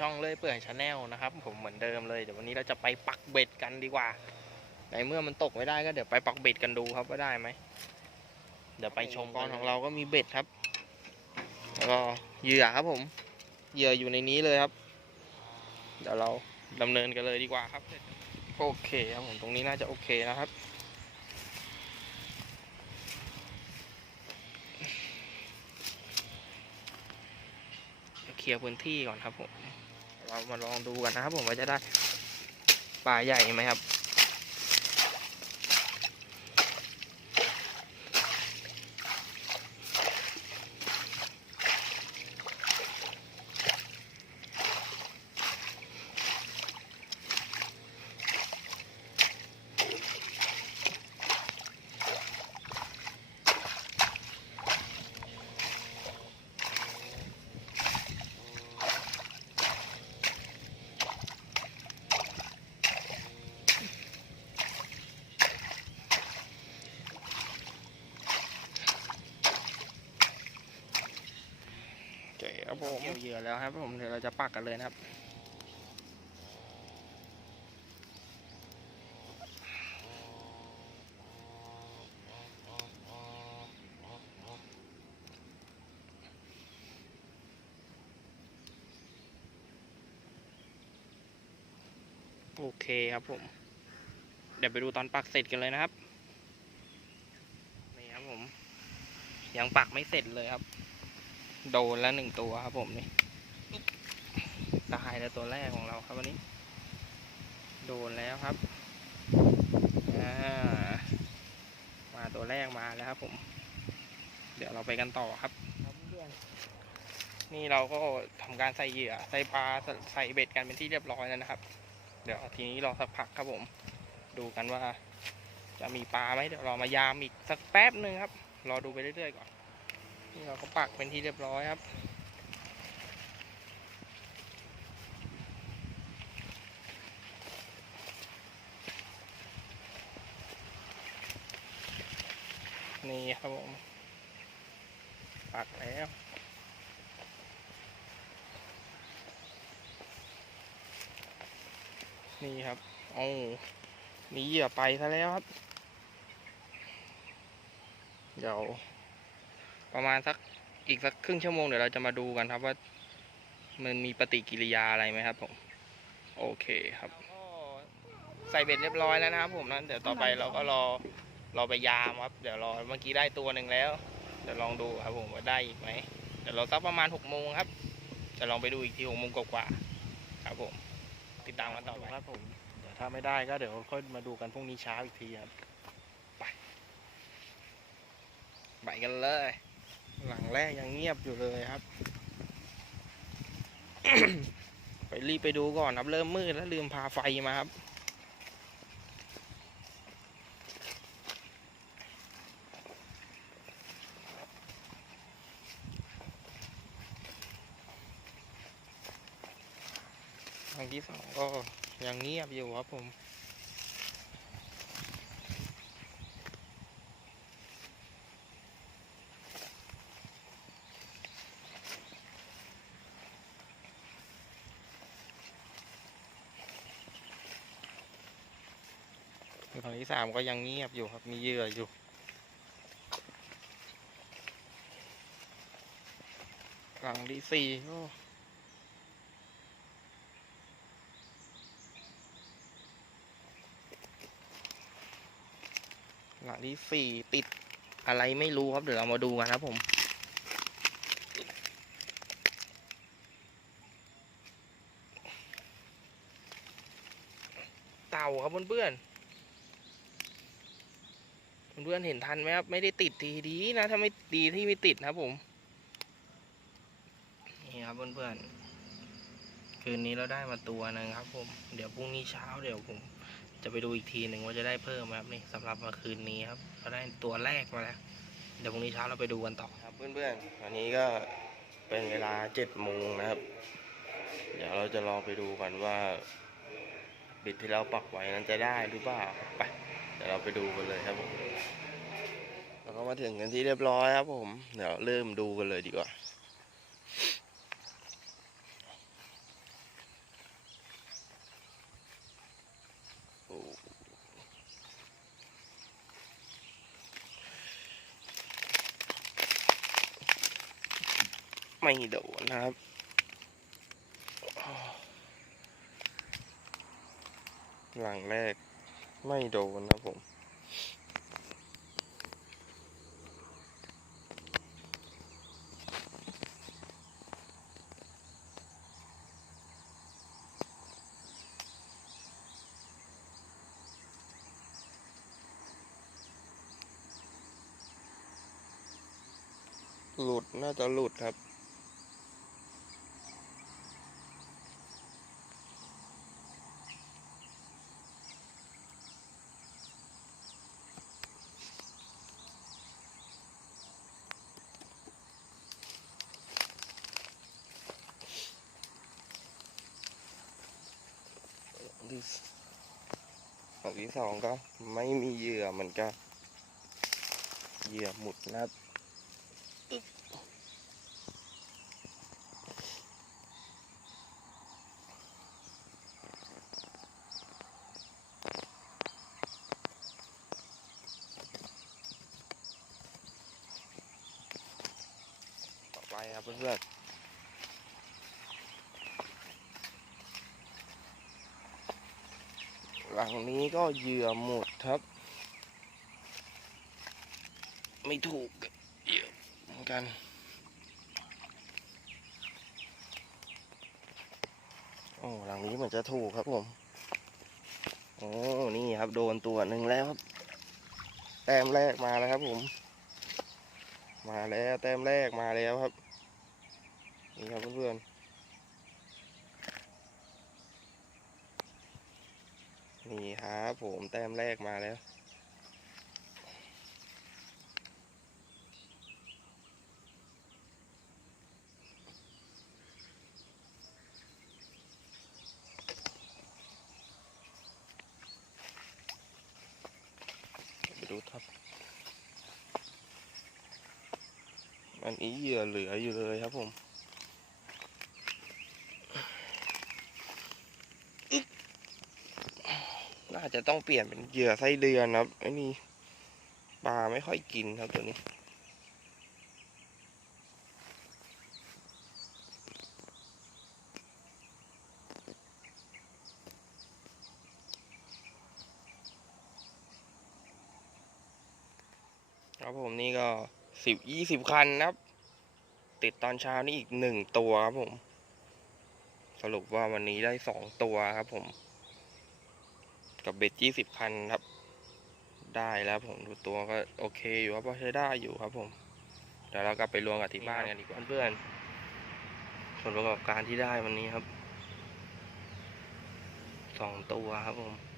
ช่องเลื่อยเปื่อยชาแนลนะครับผมเหมือนเดิมเลยเดี๋ยววันนี้เราจะไปปักเบ็ดกันดีกว่าในเมื่อมันตกไม่ได้ก็เดี๋ยวไปปักเบ็ดกันดูครับว่าได้ไหมเดี๋ยวไปชมกรของเราก็มีเบ็ดครับแล้วก็เหยื่อครับผมเหยื่ออยู่ในนี้เลยครับ เดี๋ยวเราดำเนินกันเลยดีกว่าครับ โอเคครับผมตรงนี้น่าจะโอเคนะครับเคลียร์พื้นที่ก่อนครับผม เรามาลองดูกันนะครับผมว่าจะได้ปลาใหญ่ไหมครับ ผมเกี่ยวเหยื่อแล้วครับผมเดี๋ยวเราจะปักกันเลยนะครับโอเคครับผม เดี๋ยวไปดูตอนปักเสร็จกันเลยนะครับ นี่ครับผม ยังปักไม่เสร็จเลยครับ โดนแล้วหนึ่งตัวครับผมนี่ตายแล้วตัวแรกของเราครับวันนี้ โดนแล้วครับามาตัวแรกมาแล้วครับผม เดี๋ยวเราไปกันต่อครับ นี่เราก็ทำการใส่เหยื่อ ใส่ปลาใส่เบ็ดกันเป็นที่เรียบร้อยแล้วนะครับ เดี๋ยวทีนี้รอสักพักครับผม ดูกันว่า จะมีปลาไหมเดี๋ยวรอมายามอีกสักแป๊บหนึ่งครับ รอดูไปเรื่อยๆก่อน นี่เราก็ปักเป็นที่เรียบร้อยครับ นี่ครับผมปักแล้วนี่ครับโอ้มีเหยื่อไปซะแล้วครับ เดี๋ยว ประมาณสักอีกสักครึ่งชั่วโมงเดี๋ยวเราจะมาดูกันครับว่า มันมีปฏิกิริยาอะไรไหมครับผม โอเคครับก็ใส่เบ็ดเรียบร้อยแล้วนะครับผมนั้นเดี๋ยวต่อไปเราก็รอรอไปยามครับ เดี๋ยวรอเมื่อกี้ได้ตัวหนึ่งแล้วเดี๋ยวลองดูครับผมว่าได้อีกไหมเดี๋ยวเราสักประมาณหกโมงครับจะลองไปดูอีกทีหกโมงกว่าๆครับผม ติดตามกันต่อไปครับผมเดี๋ยวถ้าไม่ได้ก็เดี๋ยวค่อยมาดูกันพรุ่งนี้เช้าอีกทีครับ ไป ไปกันเลย หลังแรกยังเงียบอยู่เลยครับ ไปรีบไปดูก่อนครับ เริ่มมืดแล้วลืมพาไฟมาครับครั้งที่สองก็ยังเงียบอยู่ครับผม งที่สามก็ยังเงียบอยู่ครับมีเหยื่ออยู่ครั้งที่สี่ก็หลังที่สี่ติดอะไรไม่รู้ครับ เดี๋ยวเรามาดูกันครับผมเต่าครับเพื่อนๆ เพื่อนๆเห็นทันไหมครับ ไม่ได้ติดทีดีนะ ถ้าไม่ดีที่ไม่ติดนะครับผม นี่ครับเพื่อนๆ คืนนี้เราได้มาตัวหนึงครับ ผม เดี๋ยวพรุ่งนี้เช้าเดี๋ยวผม จะไปดูอีกทีหนึ่งว่าจะได้เพิ่มไหมครับนี่สำหรับเมื่อคืนนี้ครับเราได้ตัวแรกมาแล้ว เดี๋ยวพรุ่งนี้เช้าเราไปดูกันต่อครับ เพื่อนๆวันนี้ก็เป็นเวลาเจ็ดโมงนะครับ เดี๋ยวเราจะลองไปดูกันว่า บิดที่เราปักไว้นั้นจะได้หรือเปล่าไปเดี๋ยวเราไปดูกันเลยครับผมเราก็มาถึงกันที่เรียบร้อยครับผมเดี๋ยวเริ่มดูกันเลยดีกว่าไม่โดนนะครับหลังแรก ไม่โดนนะผมหลุดน่าจะหลุดครับ ที่สฝั่งที่สองก็ไม่มีเหยื่อเหมือนกันเหยื่อหมุดนะครับต่อไปครับเพื่อน หลังนี้ก็เหยื่อหมดครับ ไม่ถูกเหยื่อเหมือนกัน โอ้หลังนี้เหมือนจะถูกครับผม โอ้นี่ครับโดนตัวหนึ่งแล้วครับ แต้มแรกมาแล้วครับผม มาแล้วแต้มแรกมาแล้วครับ นี่ครับเพื่อนๆ นี่ครับผมแต้มแรกมาแล้ว ไปดูครับ อันนี้เหยื่อเหลืออยู่เลยครับผมอึ๊บ น่าจะต้องเปลี่ยนเป็นเหยื่อไส้เดือนครับไอ้นี่ปลาไม่ค่อยกินครับตัวนี้ ครับผมนี่ก็สิบยี่สิบคันครับ ติดตอนเช้านี่อีกหนึ่งตัวครับผม สรุปว่าวันนี้ได้สองตัวครับผม กับเบ็ดยี่สิบคันครับ ได้แล้วผมดูตัวก็โอเคอยู่ครับพอใช้ได้อยู่ครับผมเดี๋ยวเรากลับไปรวมกับที่บ้านกันดีกว่าเพื่อนๆผลประกอบการที่ได้วันนี้ครับสองตัวครับผม